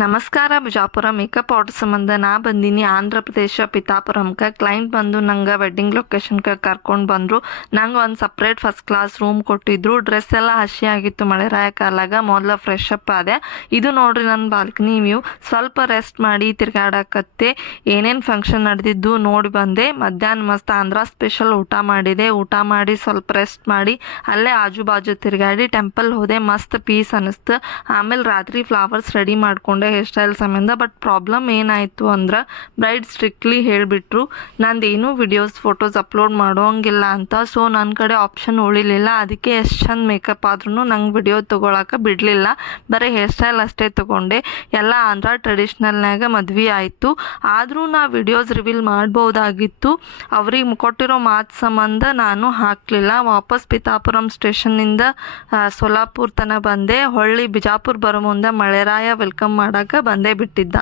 ನಮಸ್ಕಾರ. Bijapur makeup order ಸಂಬಂಧ ನಾ ಬಂದೀನಿ ಆಂಧ್ರ ಪ್ರದೇಶ ಪಿತಾಪುರಂಕ. ಕ್ಲೈಂಟ್ ಬಂದು ನಂಗೆ ವೆಡ್ಡಿಂಗ್ ಲೊಕೇಶನ್ಗೆ ಕರ್ಕೊಂಡು ಬಂದರು. ನಂಗೆ ಒಂದು ಸಪ್ರೇಟ್ ಫಸ್ಟ್ ಕ್ಲಾಸ್ ರೂಮ್ ಕೊಟ್ಟಿದ್ರು. ಡ್ರೆಸ್ ಎಲ್ಲ ಹಸಿ ಆಗಿತ್ತು ಮಳೆರಾಯ ಕಾಲಾಗ. ಮೊದಲ ಫ್ರೆಶ್ ಅಪ್ ಆದೆ. ಇದು ನೋಡ್ರಿ ನನ್ನ ಬಾಲ್ಕನಿ ವ್ಯೂ. ಸ್ವಲ್ಪ ರೆಸ್ಟ್ ಮಾಡಿ ತಿರ್ಗಾಡಕತ್ತೆ. ಏನೇನು ಫಂಕ್ಷನ್ ನಡೆದಿದ್ದು ನೋಡಿ ಬಂದೆ. ಮಧ್ಯಾಹ್ನ ಮಸ್ತ್ ಆಂಧ್ರ ಸ್ಪೆಷಲ್ ಊಟ ಮಾಡಿದೆ. ಊಟ ಮಾಡಿ ಸ್ವಲ್ಪ ರೆಸ್ಟ್ ಮಾಡಿ ಅಲ್ಲೇ ಆಜು ಬಾಜು ತಿರ್ಗಾಡಿ ಟೆಂಪಲ್ ಹೋದೆ. ಮಸ್ತ್ ಪೀಸ್ ಅನ್ನಿಸ್ತು. ಆಮೇಲೆ ರಾತ್ರಿ ಫ್ಲವರ್ಸ್ ರೆಡಿ ಮಾಡ್ಕೊಂಡೆ ಹೇರ್ ಸ್ಟೈಲ್ ಸಂಬಂಧ. ಬಟ್ ಪ್ರಾಬ್ಲಮ್ ಏನಾಯಿತು ಅಂದ್ರೆ ಬ್ರೈಡ್ ಸ್ಟ್ರಿಕ್ಟ್ಲಿ ಹೇಳಿಬಿಟ್ರು ನಂದೇನು ವಿಡಿಯೋಸ್ ಫೋಟೋಸ್ ಅಪ್ಲೋಡ್ ಮಾಡೋಂಗಿಲ್ಲ ಅಂತ. ಸೊ ನನ್ನ ಕಡೆ ಆಪ್ಷನ್ ಉಳಿಲಿಲ್ಲ. ಅದಕ್ಕೆ ಎಷ್ಟು ಚಂದ ಮೇಕಪ್ ಆದ್ರೂ ನಂಗೆ ವಿಡಿಯೋ ತೊಗೊಳಕ್ಕೆ ಬಿಡಲಿಲ್ಲ. ಬರೀ ಹೇರ್ ಸ್ಟೈಲ್ ಅಷ್ಟೇ ತೊಗೊಂಡೆ. ಎಲ್ಲ ಆಂಧ್ರ ಟ್ರೆಡಿಷ್ನಲ್ನಾಗ ಮದ್ವೆ ಆಯಿತು. ಆದರೂ ನಾ ವಿಡಿಯೋಸ್ ರಿವೀಲ್ ಮಾಡ್ಬೋದಾಗಿತ್ತು. ಅವ್ರಿಗೆ ಕೊಟ್ಟಿರೋ ಮಾತು ಸಂಬಂಧ ನಾನು ಹಾಕಲಿಲ್ಲ. ವಾಪಸ್ ಪಿತಾಪುರಂ ಸ್ಟೇಷನ್ನಿಂದ ಸೋಲಾಪುರ ತನಕ ಬಂದೆ. ಹೊಳ್ಳಿ ಬಿಜಾಪುರ ಬರೋ ಮುಂದೆ ಮಳೆರಾಯ ವೆಲ್ಕಮ್ ಮಾಡಕ್ಕೆ ಬಂದೇ ಬಿಟ್ಟಿದ್ದ.